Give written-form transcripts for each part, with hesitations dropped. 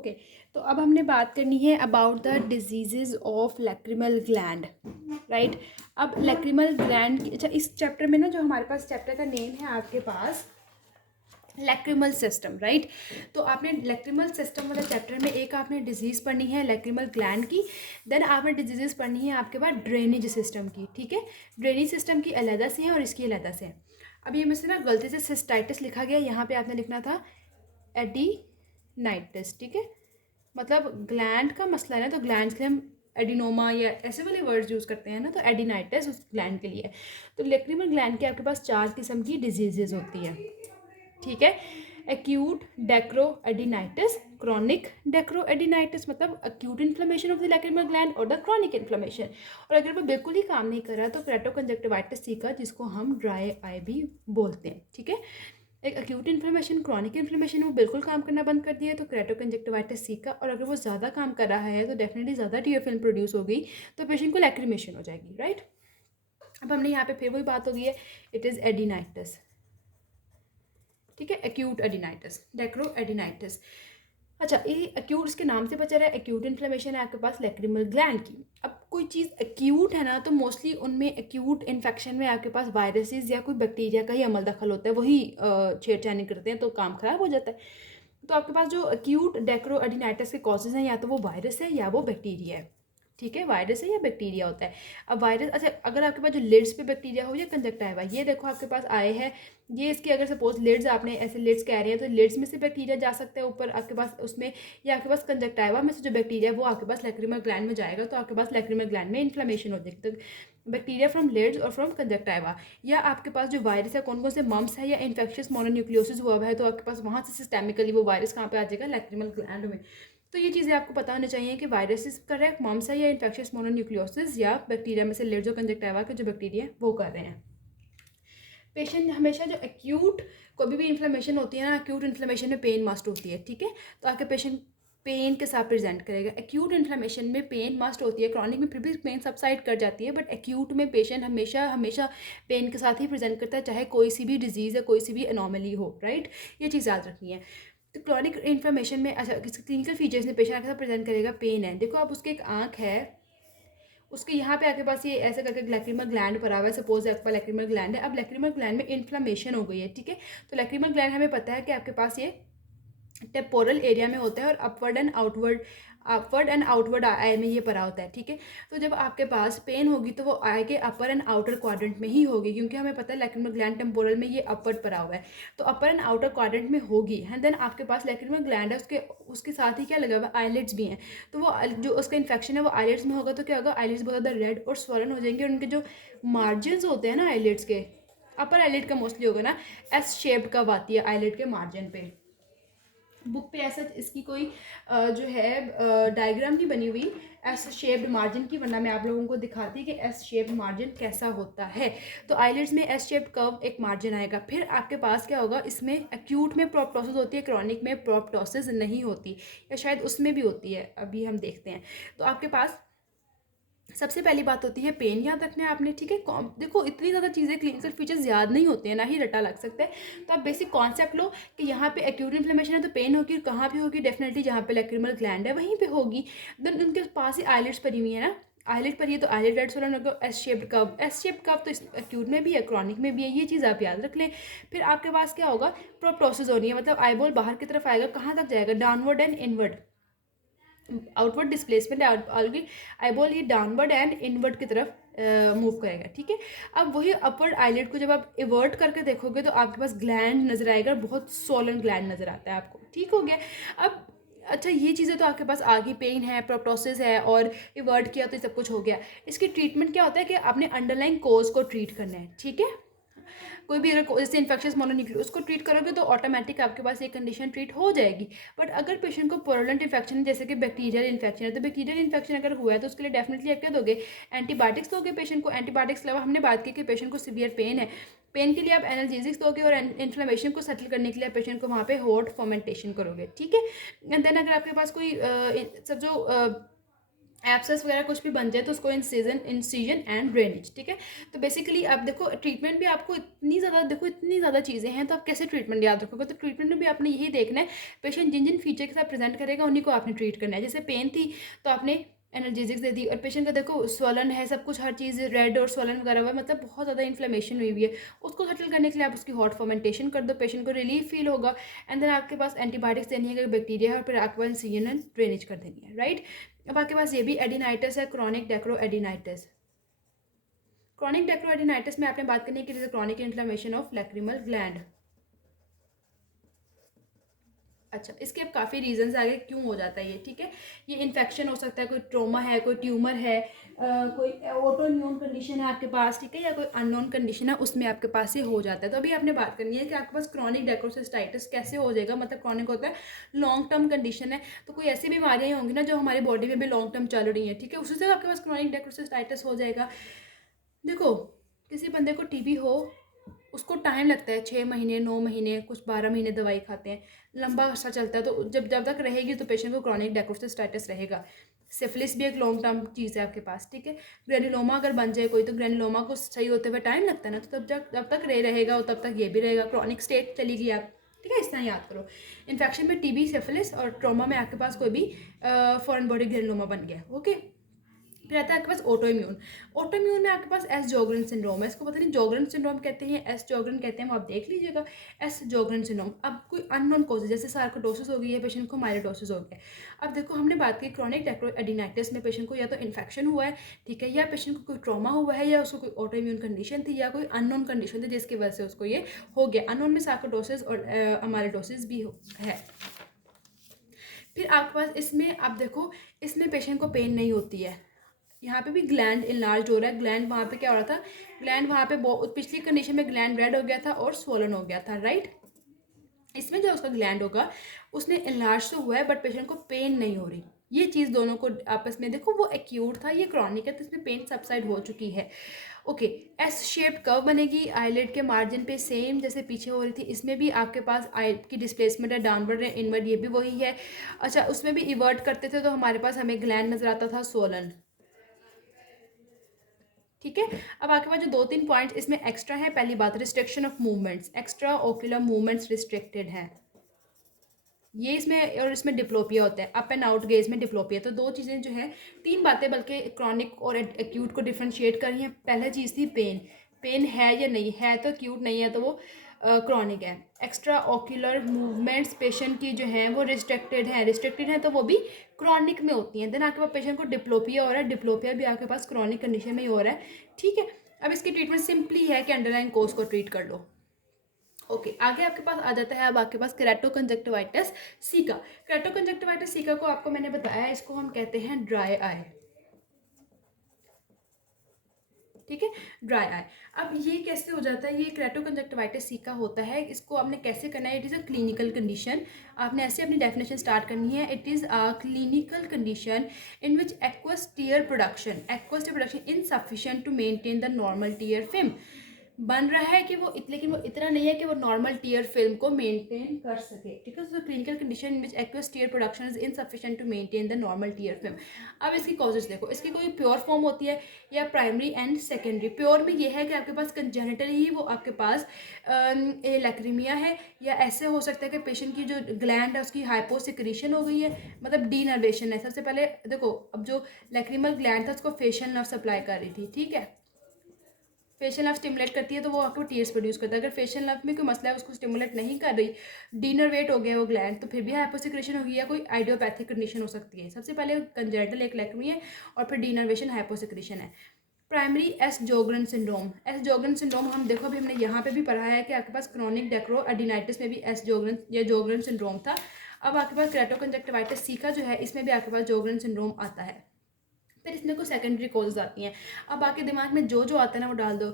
Okay तो अब हमने बात करनी है about the disease of lacrimal gland, right. अब लैक्रिमल ग्लैंड, अच्छा इस चैप्टर में ना जो हमारे पास चैप्टर का नेम है आपके पास लैक्रिमल सिस्टम, राइट। तो आपने लैक्रिमल सिस्टम वाले चैप्टर में एक आपने डिजीज़ पढ़नी है लैक्रिमल ग्लैंड की, देन आपने डिजीज़ पढ़नी है आपके पास ड्रेनेज सिस्टम की, ठीक है। ड्रेनेज सिस्टम की अलहदा से है और इसकी अलहदा से है। अब ये मुझसे ना गलती से सिस्टाइटिस लिखा गया, यहाँ पे आपने लिखना था एडिनाइटिस, ठीक है। मतलब ग्लैंड का मसला है ना, तो ग्लैंड के लिए हम एडिनोमा या ऐसे वाले वर्ड्स यूज़ करते हैं ना, तो एडिनाइटिस उस ग्लैंड के लिए है। तो लैक्रिमल ग्लैंड के आपके पास 4 किस्म की डिजीजेज होती है, ठीक है। एक्यूट डेक्रो एडिनाइटिस, क्रॉनिक डेक्रो एडिनाइटिस मतलब acute inflammation of the lacrimal gland और द क्रॉनिक इन्फ्लेमेशन, और अगर वो बिल्कुल ही काम नहीं कर रहा तो क्रेटोकंजक्टिवाइटिस सी का, जिसको हम ड्राई आई भी बोलते हैं, ठीक है। एक एक्यूट इन्फ्लेमेशन, क्रॉनिक इन्फ्लेमेशन वो बिल्कुल काम करना बंद कर दिया है तो क्रेटोकंजक्टिवाइटिस सी का, और अगर वो ज़्यादा काम कर रहा है तो डेफिनेटली ज़्यादा टीयर फिल्म प्रोड्यूस हो गई तो पेशेंट को लैक्रिमेशन हो जाएगी, राइट। अब हमने यहाँ पे फिर वही बात हो गई है, इट इज़ एडिनाइटिस, ठीक है। एक्यूट एडिनाइटिस, डेक्रो एडिनाइटिस। अच्छा, ये एक्यूट इसके नाम से बचा रहा है, एक्यूट इन्फ्लेमेशन है आपके पास लैक्रिमल ग्लैंड की। अब कोई चीज़ एक्यूट है ना, तो मोस्टली उनमें एक्यूट इन्फेक्शन में आपके पास वायरसेस या कोई बैक्टीरिया का ही अमल दखल होता है, वही छेड़छानी करते हैं तो काम खराब हो जाता है। तो आपके पास जो एक्यूट डेक्रो एडिनाइटिस के कॉजेज़ हैं, या तो वो वायरस है या वो बैक्टीरिया है, ठीक है। वायरस है या बैक्टीरिया होता है। अब वायरस, अच्छा अगर आपके पास जो लिड्स पे बैक्टीरिया हो या कंजक्टाइवा, ये देखो आपके पास आए हैं, ये इसके अगर सपोज लिड्स आपने ऐसे लिड्स कह रहे हैं तो लिड्स में से बैक्टीरिया जा सकता है ऊपर आपके पास उसमें, या आपके पास कंजक्टाइवा में से जो बैक्टीरिया वो आपके पास लैक्रिमल ग्लैंड में जाएगा तो आपके पास लैक्रिमल ग्लैंड में इन्फ्लेमेशन हो जाएगी। तो बैक्टीरिया फ्रॉम लिड्स और फ्रॉम कंजक्टाइवा, या आपके पास जो वायरस है कौन कौन से मम्स है या इन्फेक्शियस मोनोन्यूक्लियोसिस हुआ है तो आपके पास वहाँ से सिस्टेमिकली वो वायरस कहाँ पे आ जाएगा, लैक्रिमल ग्लैंड में। तो ये चीज़ें आपको पता होनी चाहिए कि वायरसेस करेक्ट मम्स है या इन्फेक्शियस मोनोन्यूक्लियोसिस या बैक्टीरिया में से लिड्स और कंजक्टाइवा के जो बैक्टीरिया वो कर रहे हैं। पेशेंट हमेशा जो एक्यूट कोई भी इन्फ्लेमेशन होती है ना, एक्यूट इन्फ्लेमेशन में पेन मस्ट होती है, ठीक है। तो आपके पेशेंट पेन के साथ प्रेजेंट करेगा। एक्यूट इन्फ्लेमेशन में पेन मस्ट होती है, क्रॉनिक में फिर भी पेन सबसाइड कर जाती है, बट एक्यूट में पेशेंट हमेशा हमेशा पेन के साथ ही प्रेजेंट करता है, चाहे कोई सी भी डिजीज़ है, कोई सी भी एनॉमली हो, राइट। ये चीज़ याद रखनी है। तो क्रॉनिक इन्फ्लेमेशन में अच्छा क्लिनिकल फीचर्स में पेशेंट आपके साथ प्रेजेंट करेगा पेन है। देखो आप उसके एक आँख है, उसके यहाँ पे आपके पास ये ऐसे करके लैक्रिमल ग्लैंड पड़ा हुआ है, सपोज आपका लैक्रिमल ग्लैंड है। अब लैक्रिमल ग्लैंड में इन्फ्लेमेशन हो गई है, ठीक है। तो लैक्रिमल ग्लैंड हमें पता है कि आपके पास ये टेम्पोरल एरिया में होता है और अपवर्ड एंड आउटवर्ड आई में ये पड़ा होता है, ठीक है। तो जब आपके पास पेन होगी तो वो आई के अपर एंड आउटर क्वाड्रेंट में ही होगी, क्योंकि हमें पता है लैक्रिमल ग्लैंड टेम्पोरल में ये अपवर्ड पड़ा हुआ है, तो अपर एंड आउटर क्वाड्रेंट में होगी। एंड देन आपके पास लैक्रिमल ग्लैंड है, उसके साथ ही क्या लगा हुआ है, आईलिड्स भी हैं। तो वो जो उसका इन्फेक्शन है वो आईलिड्स में होगा तो क्या होगा, आईलिड्स बहुत ज़्यादा रेड और स्वलन हो जाएंगे, और उनके जो मार्जिन होते हैं ना आईलिड्स के, अपर आईलिड का मोस्टली होगा ना, एस शेप्ड कब आती है आईलिड के मार्जिन पे। बुक पे ऐसा इसकी कोई जो है डायग्राम नहीं बनी हुई एस शेप्ड मार्जिन की, वरना मैं आप लोगों को दिखाती कि एस शेप्ड मार्जिन कैसा होता है। तो आईलिड्स में एस शेप्ड कर्व एक मार्जिन आएगा। फिर आपके पास क्या होगा, इसमें एक्यूट में प्रोप्टोसिस होती है, क्रॉनिक में प्रोप्टोसिस नहीं होती, या शायद उसमें भी होती है, अभी हम देखते हैं। तो आपके पास सबसे पहली बात होती है पेन, याद रखना है आपने, ठीक है। देखो इतनी ज़्यादा चीज़ें क्लिनिकल फीचर्स याद नहीं होते हैं, ना ही रटा लग सकता है। तो आप बेसिक कॉन्सेप्ट लो कि यहाँ पे एक्यूट इन्फ्लेमेशन है तो पेन होगी, और कहाँ पे होगी, डेफिनेटली जहाँ पे लैक्रिमल ग्लैंड है वहीं पे होगी। देन उनके पास ही आईलिड्स पड़ी हुई है ना, आईलिड पर, ये तो आईलिड रेड सोलन होगा। एस शेप्ड कव, एस शेप्ड कव तो एक्यूट में भी है, क्रॉनिक में भी है, ये चीज़ आप याद रख लें। फिर आपके पास क्या होगा, प्रोप्टोसिस हो रही है, मतलब आईबॉल बाहर की तरफ आएगा, कहाँ तक जाएगा, downward and inward. Outward displacement already eyeball ये डाउनवर्ड एंड इनवर्ड की तरफ मूव करेगा, ठीक है। अब वही अपवर्ड आईलिड को जब आप इवर्ट करके देखोगे तो आपके पास ग्लैंड नजर आएगा, बहुत सोलन ग्लैंड नजर आता है आपको, ठीक हो गया। अब अच्छा ये चीज़ें तो आपके पास आ गई, पेन है, प्रोप्टोसिस है और इवर्ट किया तो ये सब कुछ हो गया। इसकी ट्रीटमेंट क्या होता है कि आपने अंडरलाइन कोज को ट्रीट करना है, ठीक है। कोई भी अगर जैसे इन्फेक्शियस मोनोन्यूक्लियोसिस उसको ट्रीट करोगे तो ऑटोमेटिक आपके पास ये कंडीशन ट्रीट हो जाएगी। बट अगर पेशेंट को पोरुलेंट इन्फेक्शन है, जैसे कि बैक्टीरियल इन्फेक्शन है, तो बैक्टीरियल इन्फेक्शन अगर हुआ है तो उसके लिए डेफिनेटली क्या दोगे, एंटीबायोटिक्स दोगे पेशेंट को। एंटीबायोटिक्स के अलावा हमने बात की कि पेशेंट को सीवियर पेन है, पेन के लिए आप एनाल्जेसिक्स दोगे, और इन्फ्लेमेशन को सेटल करने के लिए पेशेंट को वहाँ पे हॉट फर्मेंटेशन करोगे, ठीक है। एंड देन अगर आपके पास कोई सब जो एब्सेस वगैरह कुछ भी बन जाए तो उसको इंसिजन एंड ड्रेनेज, ठीक है। तो बेसिकली आप देखो ट्रीटमेंट भी आपको इतनी ज़्यादा चीज़ें हैं, तो आप कैसे ट्रीटमेंट याद रखोगे? तो ट्रीटमेंट में भी आपने यही देखना है, पेशेंट जिन जिन फीचर के साथ प्रेजेंट करेगा उन्हीं को आपने ट्रीट करना है। जैसे पेन थी तो आपने एनाल्जेसिक्स दे दी, और पेशेंट का देखो स्वलन है, सब कुछ हर चीज़ रेड और स्वलन वगैरह हुआ है, मतलब बहुत ज़्यादा इन्फ्लेमेशन हुई हुई है, उसको सेटल करने के लिए आप उसकी हॉट फर्मेंटेशन कर दो, पेशेंट को रिलीफ फील होगा, एंड देन आपके पास एंटीबायोटिक्स देनी है बैक्टीरिया है, और फिर आपके पास इंसिजन एंड ड्रेनेज कर देनी है, राइट। अब आपके पास ये भी एडिनाइटिस है, क्रॉनिक डेक्रो एडिनाइटिस। क्रॉनिक डेक्रो एडिनाइटिस में आपने बात करनी है कि chronic inflammation of lacrimal gland. अच्छा, इसके अब काफ़ी रीजंस आगे क्यों हो जाता है ये, ठीक है। ये इन्फेक्शन हो सकता है, कोई ट्रोमा है, कोई ट्यूमर है, कोई ऑटो इम्यून कंडीशन है आपके पास, ठीक है, या कोई अननोन कंडीशन है, उसमें आपके पास ये हो जाता है। तो अभी आपने बात करनी है कि आपके पास क्रॉनिक डेक्रोसिस्टाइटिस कैसे हो जाएगा, मतलब क्रॉनिक होता है, लॉन्ग टर्म कंडीशन है, तो कोई ऐसी बीमारियाँ होंगी ना जो हमारी बॉडी में भी लॉन्ग टर्म चल रही हैं, ठीक है, उसी से आपके पास क्रॉनिक डेक्रोसिस्टाइटिस हो जाएगा। देखो, किसी बंदे को टीबी हो, उसको टाइम लगता है, 6 महीने, 9 महीने, कुछ 12 महीने दवाई खाते हैं, लंबा अर्सा चलता है, तो जब जब तक रहेगी तो पेशेंट को क्रॉनिक डेक्रोसिस्टाइटिस रहेगा। सिफिलिस भी एक लॉन्ग टर्म चीज़ है आपके पास, ठीक है। ग्रेनुलोमा अगर बन जाए कोई, तो ग्रेनुलोमा को सही होते हुए टाइम लगता है ना, तो जब तक रहेगा और तब तक ये भी रहेगा, क्रॉनिक स्टेट चली गई आप, ठीक है, इस तरह याद करो। इन्फेक्शन में टीबी, सिफिलिस और ट्रॉमा में आपके पास कोई भी फॉरेन बॉडी ग्रेनुलोमा बन गया, ओके। फिर आता है आपके पास ऑटो इम्यून। ऑटो इम्यून में आपके पास एस जोगरन सिंड्रोम है, इसको पता नहीं जोगरन सिंड्रोम कहते हैं, एस जोगरन कहते हैं, वो आप देख लीजिएगा, एस जोगरन सिंड्रोम। अब कोई अननोन कॉज, जैसे सार्कोडोसिस हो गई है, पेशेंट को माइलोडोसिस हो गया है। अब देखो, हमने बात की क्रॉनिक एडिनाइटिस में पेशेंट को या तो इन्फेक्शन हुआ है, ठीक है, या पेशेंट को कोई ट्रॉमा हुआ है, या उसको कोई ऑटो इम्यून कंडीशन थी, या कोई अननोन कंडीशन थी जिसकी वजह से उसको ये हो गया। अननोन में सार्कोडोसिस और अमाइलोडोसिस भी है। फिर आपके पास इसमें आप देखो, इसमें पेशेंट को पेन नहीं होती है, यहाँ पे भी ग्लैंड इनलार्ज हो रहा है, ग्लैंड वहाँ पे क्या हो रहा था, ग्लैंड वहाँ पे पिछली कंडीशन में ग्लैंड रेड हो गया था और स्वोलन हो गया था, राइट। इसमें जो उसका ग्लैंड होगा उसने इनलार्ज तो हुआ है, बट पेशेंट को पेन नहीं हो रही। ये चीज़ दोनों को आपस में देखो, वो एक्यूट था, ये क्रॉनिक है, तो इसमें पेन सबसाइड हो चुकी है, ओके। एस शेप्ड कर्व बनेगी आईलिड के मार्जिन पे, सेम जैसे पीछे हो रही थी, इसमें भी आपके पास आई की डिस्प्लेसमेंट है, डाउनवर्ड है, इनवर्ड, ये भी वही है। अच्छा, उसमें भी इवर्ट करते थे तो हमारे पास हमें ग्लैंड नजर आता था सोलन, ठीक है। अब आपके पास जो 2-3 पॉइंट्स इसमें एक्स्ट्रा है, पहली बात restriction of movements, extra ocular movements restricted हैं, ये इसमें, और इसमें डिप्लोपिया होता है, अप एंड आउट गेज में डिप्लोपिया। तो दो चीज़ें जो है, 3 बातें बल्कि क्रॉनिक और एक्यूट को डिफ्रेंशिएट करी हैं। पहला चीज़ थी पेन, पेन है या नहीं है, तो एक्यूट नहीं है तो वो क्रॉनिक है। एक्स्ट्रा ऑक्यूलर मूवमेंट्स पेशेंट की जो हैं वो रिस्ट्रिक्टेड हैं तो वो भी क्रॉनिक में होती हैं। देन आपके पास पेशेंट को डिप्लोपिया हो रहा है, डिप्लोपिया भी आपके पास क्रॉनिक कंडीशन में ही हो रहा है, ठीक है। अब इसकी ट्रीटमेंट सिंपली है कि अंडरलाइन कोज को ट्रीट कर लो, ओके। आगे आपके पास आ जाता है, अब आपके पास केराटोकंजक्टिवाइटिस सीका। केराटोकंजक्टिवाइटिस सीका को आपको मैंने बताया, इसको हम कहते हैं ड्राई आई, ठीक है, ड्राई आई। अब ये कैसे हो जाता है, ये केराटोकंजक्टिवाइटिस सीका होता है, इसको आपने कैसे करना है, it is a clinical condition. आपने ऐसे अपनी डेफिनेशन स्टार्ट करनी है, it is a clinical condition in which aqueous tear production insufficient to maintain the normal tear film. बन रहा है कि वो लेकिन वो इतना नहीं है कि वो नॉर्मल टीयर फिल्म को मेंटेन कर सके, ठीक है। So clinical condition in which aqueous tear production is insufficient to maintain the normal tear film. अब इसकी कॉजेज देखो, इसकी कोई प्योर फॉर्म होती है या प्राइमरी एंड सेकेंडरी। प्योर में ये है कि आपके पास कंजेनिटली ही वो आपके पास लैक्रीमिया है, या ऐसे हो सकता है कि पेशेंट की जो ग्लैंड है उसकी हाइपोसिक्रीशन हो गई है, मतलब डीनर्वेशन है। सबसे पहले देखो, अब जो लैक्रीमल ग्लैंड था उसको फेशियल नर्व सप्लाई कर रही थी, ठीक है, फेशियल नर्व स्टिमुलेट करती है तो वो आपको टीयर्स प्रोड्यूस करता है। अगर फेशियल नर्व में कोई मसला है, उसको स्टिमुलेट नहीं कर रही, डीनर्वेट हो गया वो ग्लैंड, तो फिर भी हाइपोसिक्रेशन होगी, या कोई आइडियोपैथिक कंडीशन हो सकती है। सबसे पहले कंजेनिटल एक लैक्मी है और फिर डीनर्वेशन हाइपोसिक्रेशन है। प्राइमरी एस जोगरन सिंड्रोम हम देखो, अभी हमने यहाँ पे भी पढ़ा है कि आपके पास क्रॉनिक डेक्रो एडिनाइटिस में भी एस जोगरन या जोगरन सिंड्रोम था। अब आपके पास केराटोकंजक्टिवाइटिस सीका जो है, इसमें भी आपके पास जोगरन सिंड्रोम आता है। फिर इसमें कुछ सेकेंडरी कॉजेज आती हैं। अब आपके दिमाग में जो जो आता है ना वो डाल दो,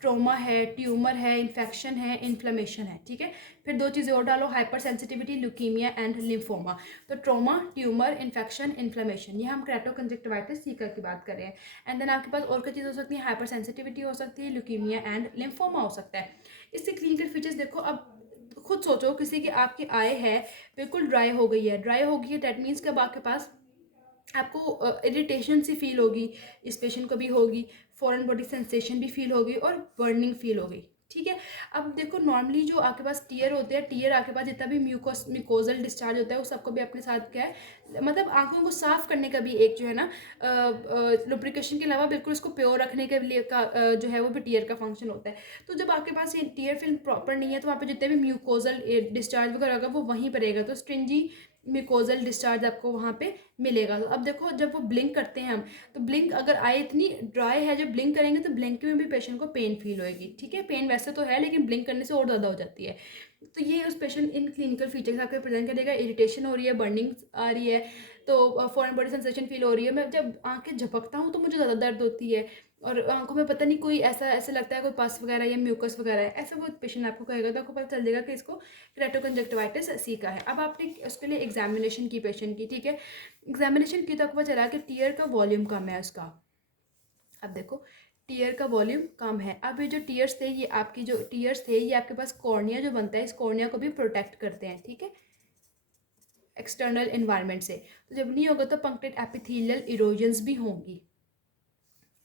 ट्रॉमा है, ट्यूमर है, इन्फेक्शन है, इन्फ्लेमेशन है, ठीक है। फिर 2 चीज़ें और डालो, hyper sensitivity, leukaemia and lymphoma. तो ट्रॉमा, ट्यूमर, इन्फेक्शन, इन्फ्लेमेशन, ये हम केराटोकंजक्टिवाइटिस सीका की बात कर रहे हैं। एंड देन आपके पास और क्या चीज़ हो सकती है, हाइपर सेंसिटिविटी हो सकती है, ल्यूकीमिया एंड लिम्फोमा हो सकता है। इससे क्लिनिकल फीचर्स देखो, अब खुद सोचो, किसी की आपकी आई है बिल्कुल ड्राई हो गई है, दैट मीन्स कि अब आपके पास आपको इरिटेशन सी फील होगी, इस पेशेंट को भी होगी, फॉरेन बॉडी सेंसेशन भी फील होगी और बर्निंग फील होगी। ठीक है। अब देखो नॉर्मली जो आपके पास टीयर होते हैं, टीयर आपके पास जितना भी म्यूकोजल डिस्चार्ज होता है वो सबको भी अपने साथ क्या है, मतलब आंखों को साफ करने का भी एक जो है ना लुब्रिकेशन के अलावा बिल्कुल इसको प्योर रखने के लिए का जो है वो भी टीयर का फंक्शन होता है। तो जब आपके पास ये टीयर फिल्म प्रॉपर नहीं है तो वहाँ पे जितने भी म्यूकोजल डिस्चार्ज वगैरह होगा वो वहीं पर रहेगा, तो स्ट्रिंजी म्यूकोजल डिस्चार्ज आपको वहाँ पे मिलेगा। तो अब देखो जब वो ब्लिंक करते हैं हम, तो ब्लिंक अगर आई इतनी ड्राई है, जब ब्लिंक करेंगे तो ब्लिंक में भी पेशेंट को पेन फील होएगी। ठीक है, पेन वैसे तो है लेकिन ब्लिंक करने से और ज़्यादा हो जाती है। तो ये उस पेशेंट इन क्लिनिकल फीचर्स आपको प्रेजेंट करेगा, इरिटेशन हो रही है, बर्निंग आ रही है, तो फॉरेन बॉडी सेंसेशन फील हो रही है, मैं जब आंखें झपकता हूँ तो मुझे ज़्यादा दर्द होती है, और आंखों में पता नहीं कोई ऐसा लगता है कोई पस वगैरह या म्यूकस वगैरह है, ऐसा वो पेशेंट आपको कहेगा तो आपको पता चल जाएगा कि इसको केराटोकंजक्टिवाइटिस सी का है। अब आपने उसके लिए एग्जामिनेशन की पेशेंट की, ठीक है, एग्जामिनेशन की तो आपको पता चला कि टीयर का वॉल्यूम कम है उसका। अब देखो टीयर का वॉल्यूम कम है। अब ये जो टीयर्स थे, ये आपकी जो टीयर्स थे ये आपके पास कॉर्निया जो बनता है, इस कॉर्निया को भी प्रोटेक्ट करते हैं, ठीक है, एक्सटर्नल इन्वायरमेंट से। तो जब नहीं होगा तो पंक्टेड एपिथेलियल इरोजन्स भी होंगी।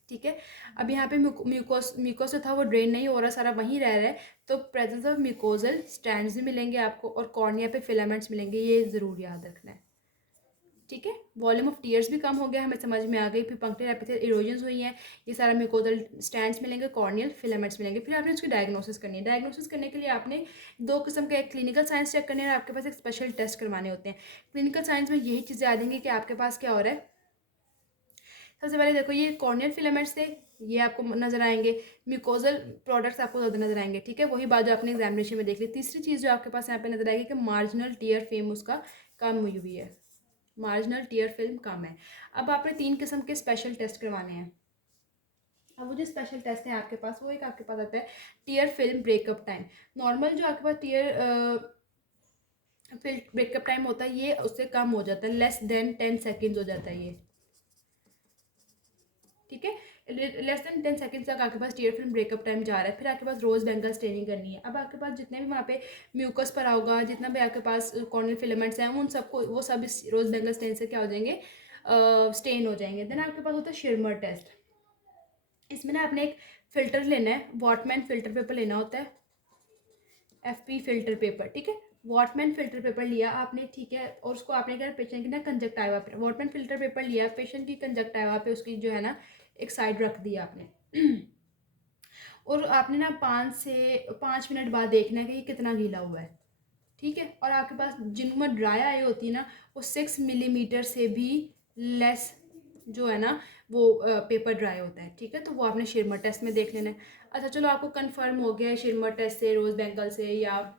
ठीक है। अब यहाँ पे म्यूकोस जो था वो ड्रेन नहीं हो रहा, सारा वहीं रह रहा है, तो प्रेजेंस ऑफ म्यूकोजल स्टैंड्स भी मिलेंगे आपको और कॉर्निया पे फिलामेंट्स मिलेंगे, ये ज़रूर याद रखना है। ठीक है, वॉल्यूम ऑफ टीयर्स भी कम हो गया, हमें समझ में आ गई। फिर पंक्चर एपिथेलियल इरोजन्स हुई हैं, ये सारा म्यूकोजल स्टैंड्स मिलेंगे, कॉर्नियल फिलामेंट्स मिलेंगे। फिर आपने उसकी डायग्नोसिस करनी है। डायग्नोसिस करने के लिए आपने दो किस्म के, एक क्लिनिकल साइंस चेक करने है और आपके पास एक स्पेशल टेस्ट करवाने होते हैं। क्लिनिकल साइंस में यही चीज़ें आ जाएंगी कि आपके पास क्या हो रहा है। सबसे पहले देखो ये कॉर्नियल फिलामेंट्स थे, ये आपको नजर आएंगे, म्यूकोजल प्रोडक्ट्स आपको ज़्यादा नजर आएंगे। ठीक है, वही बात जो आपने एग्जामिनेशन में देख ली। तीसरी चीज़ जो आपके पास यहाँ पे नजर आएगी कि मार्जिनल टीयर फिल्म उसका कम हुई हुई है, मार्जिनल टीयर फिल्म कम है। अब आपने 3 किस्म के स्पेशल टेस्ट करवाने हैं। अब वो जो स्पेशल टेस्ट है आपके पास, वो एक आपके पास आता है tier film breakup time. Normal जो आपके पास टीयर ब्रेकअप टाइम होता है ये उससे कम हो जाता है, लेस देन 10 सेकेंड्स हो जाता है ये। ठीक है, लेस देन 10 सेकंड्स तक आपके पास टीयर फिल्म ब्रेकअप टाइम जा रहा है। फिर आपके पास रोज बेंगल स्टेनिंग करनी है। अब आपके पास जितने भी वहाँ पे म्यूकस पर होगा, जितना भी आपके पास कॉर्नियल फिलामेंट्स हैं, उन सबको वो सब इस रोज बेंगल स्टेन से क्या हो जाएंगे, स्टेन हो जाएंगे। देन आपके पास होता है शिरमर टेस्ट। इसमें ना आपने एक फ़िल्टर लेना है, वॉटमैन फ़िल्टर पेपर लेना होता है, FP फ़िल्टर पेपर। ठीक है, वॉटमैन फ़िल्टर पेपर लिया आपने, ठीक है, और उसको आपने क्या पेशेंट की ना कंजक्टाइवा पे, वॉटमैन फ़िल्टर पेपर लिया, पेशेंट की कंजक्टाइवा पे उसकी जो है ना एक साइड रख दिया आपने और आपने ना 5 मिनट बाद देखना है कि ये कितना गीला हुआ है। ठीक है, और आपके पास जिनमें ड्राई आई होती है ना, वो 6 मिलीमीटर से भी लेस जो है ना वो पेपर ड्राई होता है। ठीक है, तो वो आपने शिरमर टेस्ट में देख लेना है। अच्छा चलो, आपको कंफर्म हो गया है शिरमर टेस्ट से, रोज बेंगल से या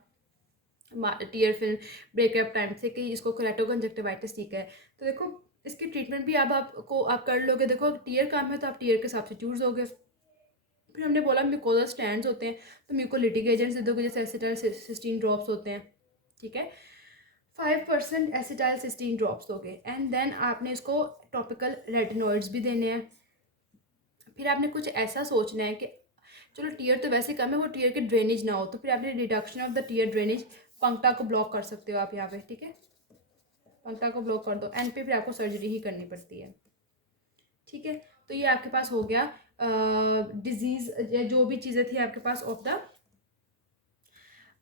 टीयर फिल्म ब्रेकअप टाइम से कि इसको केराटोकंजक्टिवाइटिस ठीक है, तो देखो इसकी ट्रीटमेंट भी अब आपको आप कर लोगे। देखो टीयर काम है तो आप टीयर के सब्स्टिट्यूट्स दोगे। फिर हमने बोला म्यूकोजल स्टैंड्स होते हैं, तो म्यूकोलिटिक एजेंट्स दे दोगे, जैसे एसिटाइल सिस्टीन ड्रॉप्स होते हैं। ठीक है, 5% एसिटाइल सिस्टीन ड्रॉप्स दोगे, एंड देन आपने इसको टॉपिकल रेटिनॉइड्स भी देने हैं। फिर आपने कुछ ऐसा सोचना है कि चलो टीयर तो वैसे कम है, वो टीयर के ड्रेनेज ना हो, तो फिर आपने reduction of the tear drainage, puncta को ब्लॉक कर सकते हो आप यहाँ पे। ठीक है, पंक्टा को ब्लॉक कर दो, एंड पे फिर आपको सर्जरी ही करनी पड़ती है। ठीक है, तो ये आपके पास हो गया डिजीज़ या जो भी चीज़ें थी आपके पास ऑफ द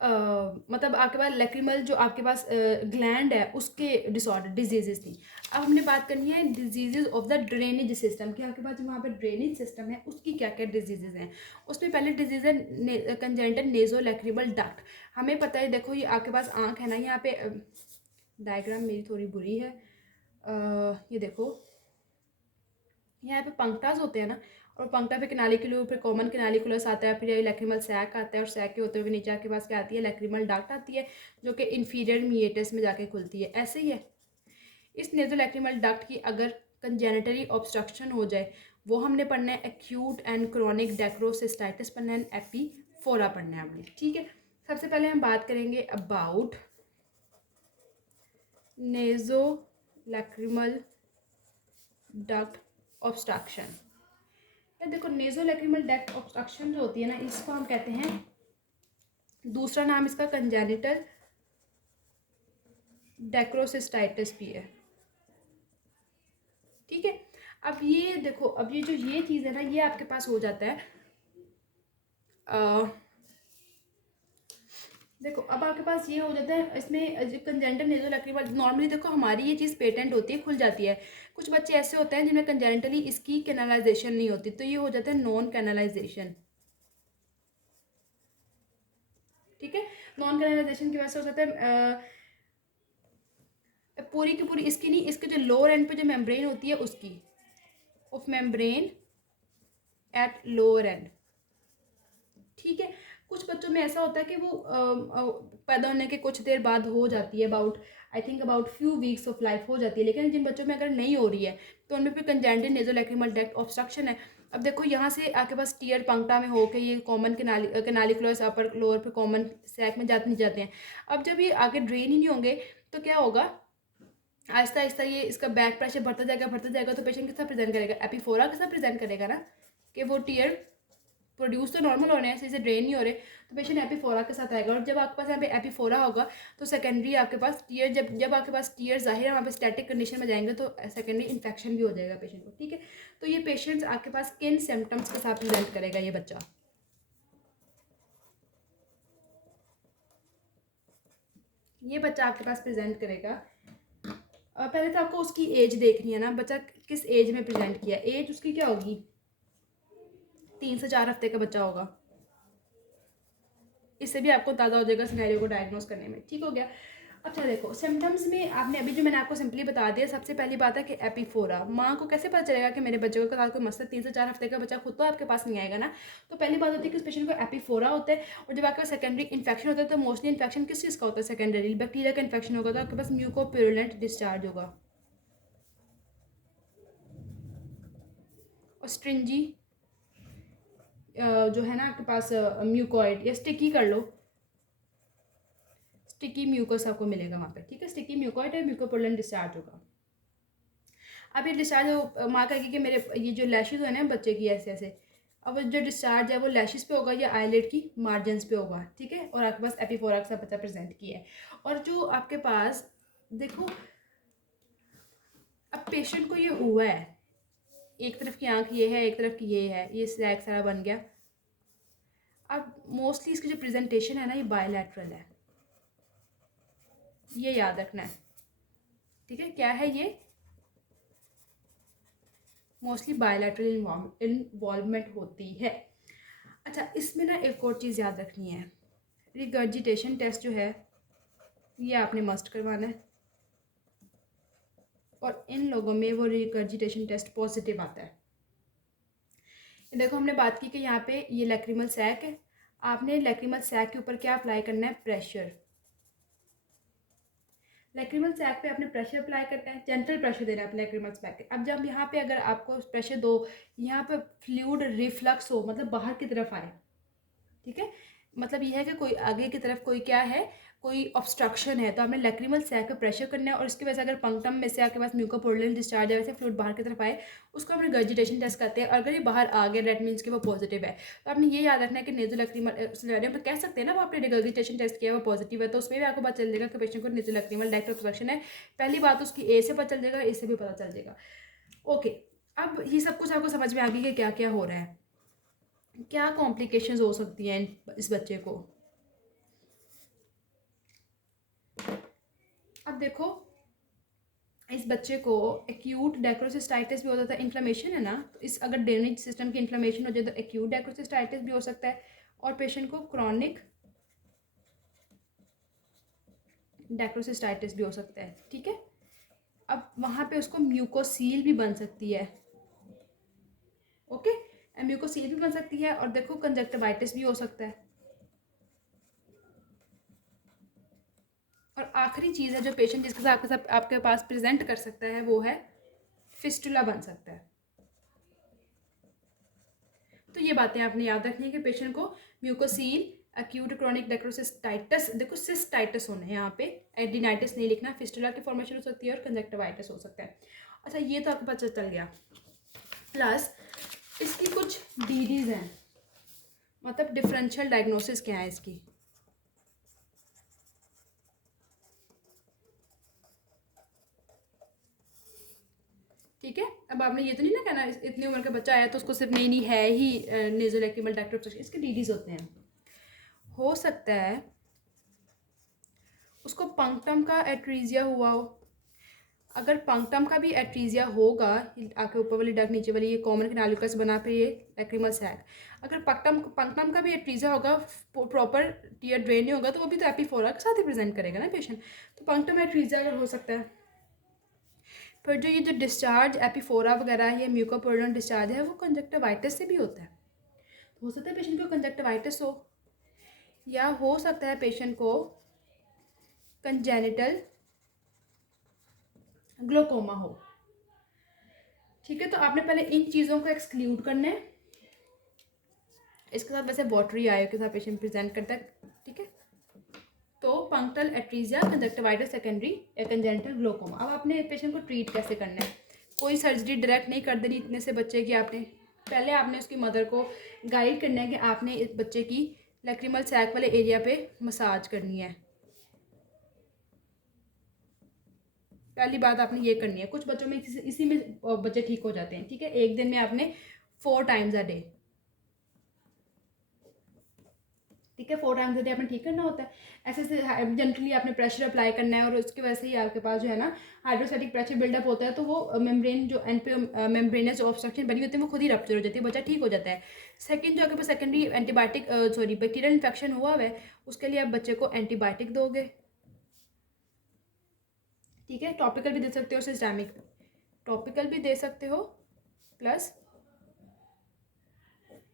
मतलब आपके पास लेक्रिमल जो आपके पास ग्लैंड है उसके डिसऑर्डर डिजीजेस थी। अब हमने बात करनी है diseases of the drainage system कि आपके पास जो वहाँ पे ड्रेनेज सिस्टम है उसकी क्या क्या डिजीजेज हैं। उसमें पहले डिजीज है कंजेंटल नेजोलैक्रिमल डक्ट। हमें पता है, देखो ये आपके पास आँख है ना, यहाँ पे डायग्राम मेरी थोड़ी बुरी है, ये देखो यहाँ पे पंक्टास होते हैं ना, और पंक्टा पे कैनालिकुलर, फिर कॉमन कैनालिकुलस आता है, फिर ये लैक्रिमल सैक आता है, और सैक के होते हुए नीचे आपके पास क्या आती है, लैक्रिमल डक्ट आती है, जो कि इन्फीरियर मीएटस में जाके खुलती है। ऐसे ही है, इस नेजोलैक्रिमल डक्ट की अगर कंजेनिटली ऑब्स्ट्रक्शन हो जाए, वो हमने पढ़ना है। एक्यूट एंड क्रोनिक डेक्रोसिस्टाइटिस पढ़ना है, एपीफोरा पढ़ना है हमने। ठीक है, सबसे पहले हम बात करेंगे अबाउट नेजोलैक्रिमल डक्ट ऑब्स्ट्रक्शन। देखो नेजोलैक्रिमल डक्ट ऑब्स्ट्रक्शन जो होती है ना, इसको हम कहते हैं, दूसरा नाम इसका कंजेनिटल डेक्रोसिस्टाइटिस भी है। ठीक है। अब ये देखो, अब ये जो ये चीज़ है ना, ये आपके पास हो जाता है देखो अब आपके पास ये हो जाता है, इसमें जो कंजेंटल नेज़ोलैक्रिमल, नॉर्मली देखो हमारी ये चीज़ पेटेंट होती है, खुल जाती है। कुछ बच्चे ऐसे होते हैं जिनमें कंजेंटली इसकी कैनालाइजेशन नहीं होती, तो ये हो जाता है नॉन कैनालाइजेशन। ठीक है, नॉन कैनालाइजेशन की वजह से हो जाता है पूरी की पूरी इसकी नहीं, इसके जो लोअर एंड पे जो मेम्ब्रेन होती है उसकी, of membrane at lower and. ठीक है, कुछ बच्चों में ऐसा होता है कि वो पैदा होने के कुछ देर बाद हो जाती है, about I think about few weeks of life हो जाती है, लेकिन जिन बच्चों में अगर नहीं हो रही है तो उनमें फिर कंजेंटल नेज़ोलैक्रिमल डक्ट ऑब्स्ट्रक्शन है। अब देखो यहाँ से आपके पास टीयर पंक्टा में होकर ये कॉमन कैनालिकुलस अपर लोअर पे कॉमन सैक में जाते नहीं जाते हैं। अब जब ये आगे ड्रेन ही नहीं होंगे तो क्या होगा, आहिस्ता आहिस्ता ये इसका बैक प्रेशर बढ़ता जाएगा, तो पेशेंट किस तरह प्रेजेंट करेगा, एपिफोरा के साथ प्रेजेंट करेगा ना, कि वो टीयर प्रोड्यूस तो नॉर्मल हो रहे हैं, इसे ड्रेन नहीं हो रहे, तो पेशेंट एपिफोरा के साथ आएगा। और जब आपके पास यहाँ पे एपिफोरा होगा तो सेकेंडरी आपके पास टीयर, जब जब आपके पास टीयर जाहिर है वहाँ पे स्टैटिक कंडीशन में जाएंगे तो सेकेंडरी इन्फेक्शन भी हो जाएगा पेशेंट को। ठीक है, तो ये पेशेंट्स आपके पास किन सिम्टम्स के साथ प्रेजेंट करेगा ये बच्चा, ये बच्चा आपके पास प्रेजेंट करेगा। पहले तो आपको उसकी एज देखनी है ना, बच्चा किस एज में प्रेजेंट किया, एज उसकी क्या होगी, 3 से 4 हफ्ते का बच्चा होगा। इससे भी आपको अंदाजा हो जाएगा सिनेरियो को डायग्नोस करने में। ठीक हो गया। अच्छा देखो, सिम्टम्स में आपने अभी जो मैंने आपको सिंपली बता दिया, सबसे पहली बात है कि एपिफोरा, माँ को कैसे पता चलेगा कि मेरे बच्चे को साथ कोई मसला, 3 से 4 हफ्ते का बच्चा खुद तो आपके पास नहीं आएगा ना। तो पहली बात होती है कि उस पेशेंट को एपिफोरा होता है। और जब आपके पास सेकेंडरी इन्फेक्शन होता है तो मोस्टली इन्फेक्शन किस चीज़ का होता है, सेकेंडरी बैक्टीरिया का इन्फेक्शन होगा, तो आपके पास म्यूकोप्यूरुलेंट डिस्चार्ज होगा और स्ट्रिंजी जो है ना आपके पास म्यूकोइड या स्टिकी कर लो, स्टिकी म्यूकस आपको मिलेगा वहाँ पे। ठीक है, स्टिकी म्यूकोइड है, म्यूकोपोलन डिस्चार्ज होगा। अब ये डिस्चार्ज माँ कहेगी कि मेरे ये जो लैशेज है ना बच्चे की ऐसे ऐसे, अब जो डिस्चार्ज है वो लैशेज पे होगा या आईलिड की मार्जिन्स पे होगा। ठीक है, और आपके पास एपिफोरा का बच्चा प्रेजेंट किया है। और जो आपके पास देखो, अब पेशेंट को ये हुआ है, एक तरफ की आँख ये है, एक तरफ की ये है, ये सैक सारा बन गया। अब मोस्टली इसकी जो प्रेजेंटेशन है ना ये बायलैटरल है, ये याद रखना है। ठीक है, क्या है ये, मोस्टली बायलैटरल इन्वॉल्वमेंट होती है। अच्छा, इसमें ना एक और चीज़ याद रखनी है, रिगर्जिटेशन टेस्ट जो है ये आपने मस्ट करवाना है, और इन लोगों में वो रिगर्जिटेशन टेस्ट पॉजिटिव आता है। देखो हमने बात की कि यहाँ पे ये लैक्रिमल सैक है, आपने लैक्रिमल सैक के ऊपर क्या अप्लाई करना है, प्रेशर। लैक्रिमल सैक पे आपने प्रेशर अप्लाई करना है, जेंटल प्रेशर देना है लैक्रिमल सैक पे। अब जब यहाँ पे अगर आपको प्रेशर दो, यहाँ पे फ्लूइड रिफ्लक्स हो, मतलब बाहर की तरफ आए। ठीक है, मतलब ये है कि कोई आगे की तरफ कोई क्या है, कोई ऑब्स्ट्रक्शन है, तो आपने लैक्रिमल सैक पे प्रेशर करना है। और इसकी वजह से अगर पंक्टम में से आपके पास म्यूकोपोर्टल डिस्चार्ज है, वैसे फ्लूइड बाहर की तरफ आए, उसको हम रिगर्जिटेशन टेस्ट करते हैं। और अगर ये बाहर आ गया दैट मीन्स कि वो पॉजिटिव है। तो आपने ये याद रखना है कि नेज़ोलैक्रिमल सिनेरियो में कह सकते हैं ना वो आपने रिगर्जिटेशन टेस्ट किया, वो पॉजिटिव है, तो उसमें भी आपको पता चल जाएगा कि पेशेंट को नेज़ोलैक्रिमल डक्ट ऑब्स्ट्रक्शन है। पहली बात उसकी एज से पता चल जाएगा, इससे भी पता चल जाएगा। ओके, अब ये सब कुछ आपको समझ में आ गई कि क्या क्या हो रहा है, क्या कॉम्प्लिकेशंस हो सकती हैं इस बच्चे को। अब देखो, इस बच्चे को एक्यूट डेक्रोसिस्टाइटिस भी हो जाता है, इन्फ्लेमेशन है ना, तो इस अगर ड्रेनेज सिस्टम की इन्फ्लेमेशन हो जाए तो एक्यूट डेक्रोसिस्टाइटिस भी हो सकता है, और पेशेंट को क्रॉनिक डेक्रोसिस्टाइटिस भी हो सकता है। ठीक है, अब वहाँ पे उसको म्यूकोसील भी बन सकती है। ओके, म्यूकोसील भी बन सकती है, और देखो कंजक्टिवाइटिस भी हो सकता है। और आखिरी चीज़ है जो पेशेंट जिसके साथ आपके पास प्रेजेंट कर सकता है वो है फिस्टुला बन सकता है। तो ये बातें आपने याद रखनी है कि पेशेंट को म्यूकोसील, एक्यूट क्रॉनिक डेक्रोसिस्टाइटिस, देखो सिस्टाइटिस होना है यहाँ पे, एडिनाइटिस नहीं लिखना, फिस्टुला की फॉर्मेशन हो सकती है और कंजक्टिवाइटिस हो सकता है। अच्छा, ये तो आपको पता चल गया। प्लस इसकी कुछ डीडीज हैं, मतलब डिफरेंशियल डायग्नोसिस क्या है इसकी। ठीक है। अब आपने ये तो नहीं ना कहना इतनी उम्र का बच्चा आया तो उसको सिर्फ नहीं है ही नेज़ोलैक्रिमल डक्ट ऑब्स्ट्रक्शन, इसके डीडीज होते हैं। हो सकता है उसको पंक्टम का एट्रीजिया हुआ हो। अगर पंक्टम का भी एट्रीजिया होगा, आके ऊपर वाली डक नीचे वाली ये कॉमन कैनालिकस बना पे ये लैक्रिमल सैक, अगर पंक्टम का भी एट्रीजिया होगा, प्रॉपर टीयर ड्रेन नहीं होगा, तो वो भी तो एपिफोरा के साथ ही प्रेजेंट करेगा ना पेशेंट। तो पंक्टम एट्रीजिया अगर हो सकता है। फिर जो ये जो डिस्चार्ज एपिफोरा वगैरह या म्यूकोपोडियन डिस्चार्ज है वो कंजक्टिवाइटिस से भी होता है। तो हो सकता है पेशेंट को कंजक्टिवाइटिस हो, या हो सकता है पेशेंट को कंजेनिटल ग्लोकोमा हो। ठीक है, तो आपने पहले इन चीज़ों को एक्सक्लूड करना है। इसके साथ वैसे वाटरी आई के साथ पेशेंट प्रेजेंट करता है। ठीक है, तो पंक्टल एट्रीजिया, कंजक्टिवाइटिस सेकेंडरी या कंजेनिटल ग्लोकोमा। अब आपने पेशेंट को ट्रीट कैसे करना है? कोई सर्जरी डायरेक्ट नहीं कर देनी इतने से बच्चे की। आपने पहले आपने उसकी मदर को गाइड करना है कि आपने इस बच्चे की लैक्रिमल सैक वाले एरिया पे मसाज करनी है। पहली बात आपने ये करनी है। कुछ बच्चों में इसी में बच्चे ठीक हो जाते हैं। ठीक है, एक दिन में आपने 4 टाइम्स अ डे, ठीक है, 4 टाइम्स अ डे आपने ठीक करना होता है। ऐसे से जनरली आपने प्रेशर अप्लाई करना है और उसकी वजह से ही आपके पास जो है ना हाइड्रोस्टैटिक प्रेशर बिल्डअप होता है, तो वो मेम्ब्रेन जो मेम्ब्रेनस ऑब्स्ट्रक्शन बनी होती है वो खुद ही रप्चर हो जाती है, बच्चा ठीक हो जाता है। सेकंड जो आपके पास सेकेंडरी एंटीबायोटिक बैक्टीरियल इन्फेक्शन हुआ है उसके लिए आप बच्चे को एंटीबायोटिक दोगे। ठीक है, टॉपिकल भी दे सकते हो, सिस्टेमिक टॉपिकल भी दे सकते हो, प्लस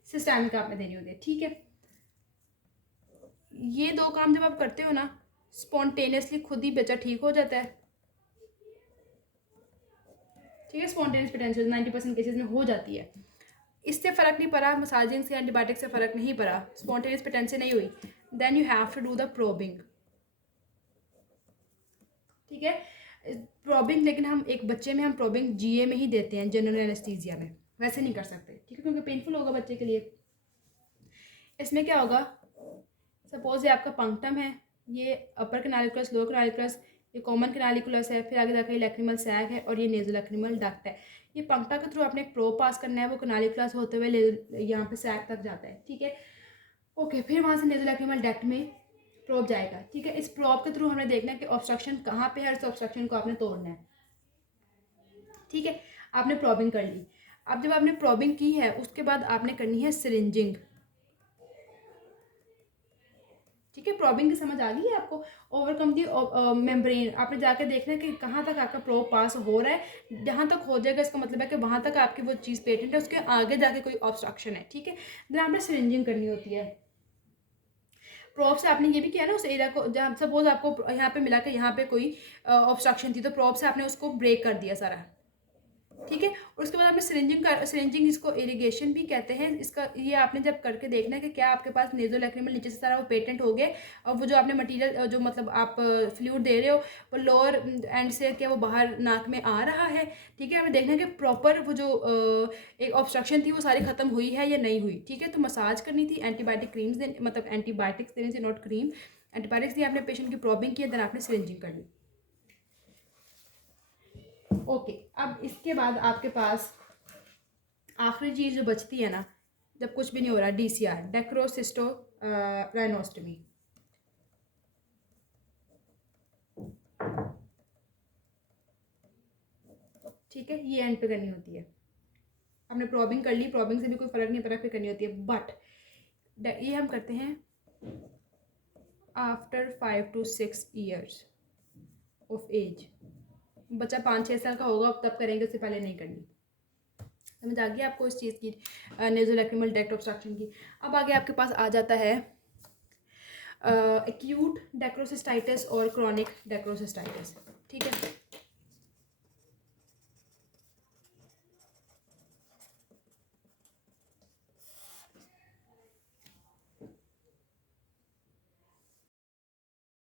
सिस्टेमिक आपने देनी होती है। ठीक है, ये 2 काम जब आप करते हो ना, स्पॉन्टेनियसली खुद ही बच्चा ठीक हो जाता है। ठीक है, स्पॉन्टेनियस पोटेंशियल 90% केसेस में हो जाती है। इससे फ़र्क नहीं पड़ा, मसाजिंग से एंटीबायोटिक से फ़र्क नहीं पड़ा, स्पॉन्टेनियस पोटेंशियल नहीं हुई, then you have to do the probing. ठीक है, प्रोबिंग लेकिन हम एक बच्चे में हम प्रोबिंग जीए में ही देते हैं, जनरल एनेस्थीसिया में, वैसे नहीं कर सकते। ठीक है, क्योंकि पेनफुल होगा बच्चे के लिए। इसमें क्या होगा, सपोज ये आपका पंक्टम है, ये अपर कैनालिकुलस, लोअर कैनालिकुलस, ये कॉमन कैनालिकुलस है, फिर आगे जाकर ये लैक्रिमल सैक है और ये नेज़ोलैक्रिमल डक्ट है। ये पंक्टा के थ्रू आपने एक प्रोब पास करना है, वो कैनालिकुलस होते हुए यहाँ पे सैक तक जाता है। ठीक है, ओके, फिर वहाँ से नेज़ोलैक्रिमल डक्ट में प्रोब जाएगा। ठीक है, इस प्रोब के थ्रू हमें देखना है कि ऑब्स्ट्रक्शन कहाँ पे है, इस ऑब्स्ट्रक्शन को आपने तोड़ना है। ठीक है, आपने प्रोबिंग कर ली। अब जब आपने प्रोबिंग की है उसके बाद आपने करनी है सिरिंजिंग। ठीक है, प्रोबिंग की समझ आ गई है आपको। ओवरकम दी मेम्ब्रेन, आपने जाके देखना है कि कहाँ तक आपका प्रोब पास हो रहा है। जहाँ तक हो जाएगा इसका मतलब है कि वहाँ तक आपकी वो चीज़ पेटेंट है, उसके आगे जाके कोई ऑब्स्ट्रक्शन है। ठीक है, देन आपने सिरिंजिंग करनी होती है। प्रोब से आपने ये भी किया ना उस एरिया को, जहाँ सपोज आपको यहाँ पे मिला कि यहाँ पे कोई ऑब्स्ट्रक्शन थी, तो प्रोब से आपने उसको ब्रेक कर दिया सारा। ठीक है, और उसके बाद आपने सिरिंजिंग इसको इरिगेशन भी कहते हैं। इसका ये आपने जब करके देखना है कि क्या आपके पास नेज़ोलैक्रिमल नीचे से सारा वो पेटेंट हो गया, और वो जो आपने मटेरियल जो मतलब आप फ्लूइड दे रहे हो वो लोअर एंड से क्या वो बाहर नाक में आ रहा है। ठीक है, हमें देखना है कि प्रॉपर वो जो एक ऑब्स्ट्रक्शन थी वो सारी खत्म हुई है या नहीं हुई। ठीक है, तो मसाज करनी थी, एंटीबायोटिक क्रीम्स देने, मतलब एंटीबायोटिक्स देने से, नॉट क्रीम, एंटीबायोटिक्स दी आपने, पेशेंट की प्रॉबिंग की, देन आपने सिरिंजिंग कर ली। ओके, अब इसके बाद आपके पास आखिरी चीज़ जो बचती है ना, जब कुछ भी नहीं हो रहा, DCR, डेक्रोसिस्टो राइनोस्टमी। ठीक है, ये एंड पे करनी होती है। हमने प्रॉबिंग कर ली, प्रॉबिंग से भी कोई फ़र्क नहीं पड़ा, फिर करनी होती है। बट ये हम करते हैं after 5 to 6 years of age. बच्चा 5-6 साल का होगा तब करेंगे, उससे पहले नहीं करनी। समझ आ गई आपको इस चीज़ की, नेज़ोलैक्रिमल डक्ट ऑब्स्ट्रक्शन की। अब आगे आपके पास आ जाता है एक्यूट डेक्रोसिस्टाइटिस और क्रॉनिक डेक्रोसिस्टाइटिस। ठीक है,